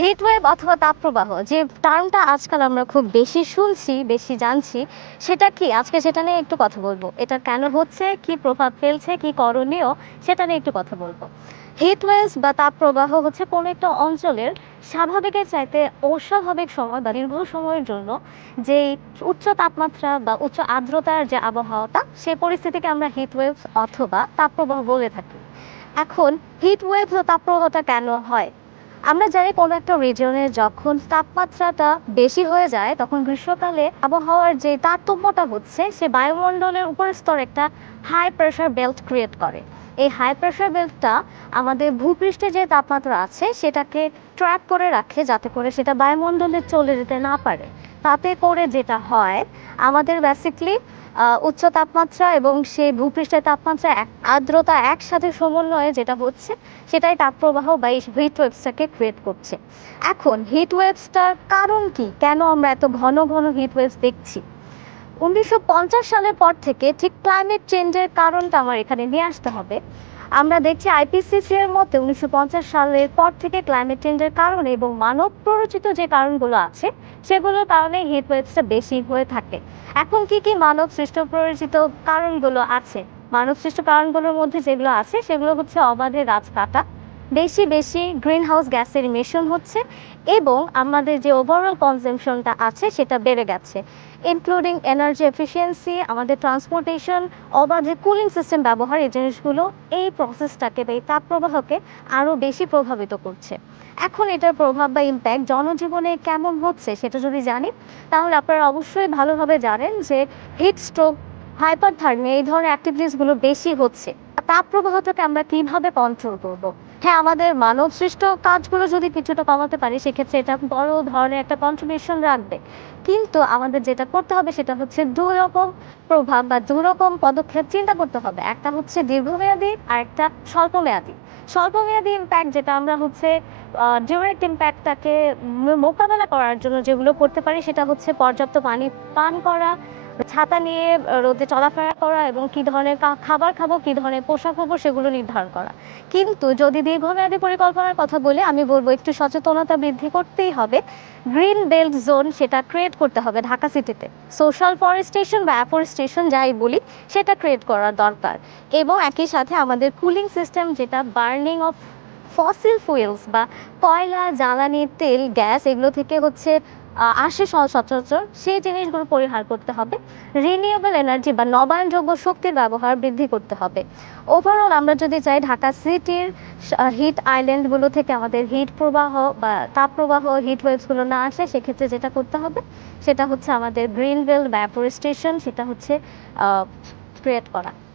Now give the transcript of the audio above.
Heat wave অথবা তাপপ্রবাহ, যে টার্মটা আজকাল আমরা খুব বেশি শুনছি, বেশি জানছি, সেটা কি? আজকে সেটা নিয়ে একটু কথা বলব। এটা কেন হচ্ছে? কি প্রভাব ফেলছে? কি করণীয়? সেটা নিয়ে একটু কথা বলব। হিট ওয়েভস বা তাপপ্রবাহ হচ্ছে কোনো একটা অঞ্চলের স্বাভাবিকের চাইতে অস্বাভাবিক সময় বা দীর্ঘ সময়ের জন্য যে উচ্চ তাপমাত্রা বা উচ্চ আর্দ্রতার যে আবহাওয়াটা সেই পরিস্থিতিকে আমরা হিট ওয়েভ অথবা তাপপ্রবাহ বলে থাকি। এখন হিট ওয়েভ বা তাপপ্রবাহটা কেন হয়? আমরা জানি কোনো একটা রিজনে যখন তাপমাত্রাটা বেশি হয়ে যায়, তখন গ্রীষ্মকালে আবহাওয়ার যে তারতম্যটা হচ্ছে, সে বায়ুমণ্ডলের উপর স্তর একটা হাই প্রেশার বেল্ট ক্রিয়েট করে। এই হাই প্রেশার বেল্টটা আমাদের ভূপৃষ্ঠে যে তাপমাত্রা আছে, সেটাকে ট্র্যাক করে রাখে যাতে করে সেটা বায়ুমণ্ডলে চলে যেতে না পারে। তাতে করে যেটা হয়, আমাদের বেসিকলি উচ্চ তাপমাত্রা এবং সেই ভূপৃষ্ঠের তাপমাত্রা এক, আর্দ্রতা একসাথে সমন্বয়ে যেটা হচ্ছে, সেটাই তাপপ্রবাহ বা এই হিট ওয়েভসটাকে ক্রিয়েট করছে। এখন হিট ওয়েভসটার কারণ কি? কেন আমরা এত ঘন ঘন হিট ওয়েভস দেখছি? উনিশশো পঞ্চাশ সালের পর থেকে ঠিক ক্লাইমেট চেঞ্জের কারণটা আমার এখানে নিয়ে আসতে হবে। আমরা দেখছি আইপিসিসি এর মতে উনিশশো সালের পর থেকে ক্লাইমেট চেঞ্জের কারণে এবং মানব প্ররোচিত যে কারণগুলো আছে, সেগুলোর কারণে হিট ওয়েভসটা বেশি হয়ে থাকে। এখন কি কি মানব সৃষ্ট প্ররোচিত কারণগুলো আছে? মানব সৃষ্ট কারণগুলোর মধ্যে যেগুলো আছে, সেগুলো হচ্ছে অবাধে গাছ কাটা বেশি বেশি গ্রিন হাউস গ্যাসের ইমিশন হচ্ছে এবং আমাদের যে ওভারঅল কনজামশনটা আছে সেটা বেড়ে গেছে। ইনক্লুডিং এনার্জি এফিসিয়েন্সি আমাদের ট্রান্সপোর্টেশন অবাধে কুলিং সিস্টেম ব্যবহার, এই জিনিসগুলো এই প্রসেসটাকে বা এই তাপপ্রবাহকে আরও বেশি প্রভাবিত করছে। এখন এটার প্রভাব বা ইম্প্যাক্ট জনজীবনে কেমন হচ্ছে সেটা যদি জানি, তাহলে আপনারা অবশ্যই ভালোভাবে জানেন যে হিট স্ট্রোক হাইপারথার্মিয়া এই ধরনের অ্যাক্টিভিটিসগুলো বেশি হচ্ছে। তাপপ্রবাহটাকে আমরা কীভাবে কন্ট্রোল করব? হ্যাঁ আমাদের মানব সৃষ্ট কাজগুলো যদি কিছুটা কমাতে পারি, সেক্ষেত্রে এটা বড় ধরনের একটা কন্ট্রিবিউশন রাখবে। কিন্তু আমাদের যেটা করতে হবে সেটা হচ্ছে দুই রকম প্রভাব বা দুই রকম পদক্ষেপ চিন্তা করতে হবে। একটা হচ্ছে দীর্ঘমেয়াদী আর একটা স্বল্পমেয়াদী। স্বল্পমেয়াদী ইম্প্যাক্ট যেটা আমরা হচ্ছে ডিরেক্ট ইম্প্যাক্টটাকে মোকাবেলা করার জন্য যেগুলো করতে পারি, সেটা হচ্ছে পর্যাপ্ত পানি পান করা ছাতা নিয়ে রোদে চলাফেরা করা এবং কী ধরনের খাবার খাব, কী ধরনের পোশাক খাব সেগুলো নির্ধারণ করা। কিন্তু যদি দীর্ঘমেয়াদী পরিকল্পনার কথা বলে, আমি বলব একটু সচেতনতা বৃদ্ধি করতেই হবে। গ্রিন বেল্ট জোন সেটা ক্রিয়েট করতে হবে ঢাকা সিটিতে। সোশ্যাল ফরেস্টেশন বা অ্যাফরেস্টেশন যাই বলি, সেটা ক্রিয়েট করা দরকার। এবং একই সাথে আমাদের কুলিং সিস্টেম যেটা বার্নিং অফ ফসিল ফুয়েলস বা কয়লা, জ্বালানি, তেল, গ্যাস এগুলো থেকে হচ্ছে আসে সচরাচর। সেই জিনিসগুলো পরিহার করতে হবে। রিনিউয়েবল এনার্জি বা নবায়নযোগ্য শক্তির ব্যবহার বৃদ্ধি করতে হবে। ওভারঅল আমরা যদি চাই ঢাকা সিটির হিট আইল্যান্ডগুলো থেকে আমাদের হিট প্রবাহ বা তাপ প্রবাহ হিট ওয়েভসগুলো না আসে, সেক্ষেত্রে যেটা করতে হবে, সেটা হচ্ছে আমাদের গ্রিন বেল্ট বা সেটা হচ্ছে ক্রিয়েট করা।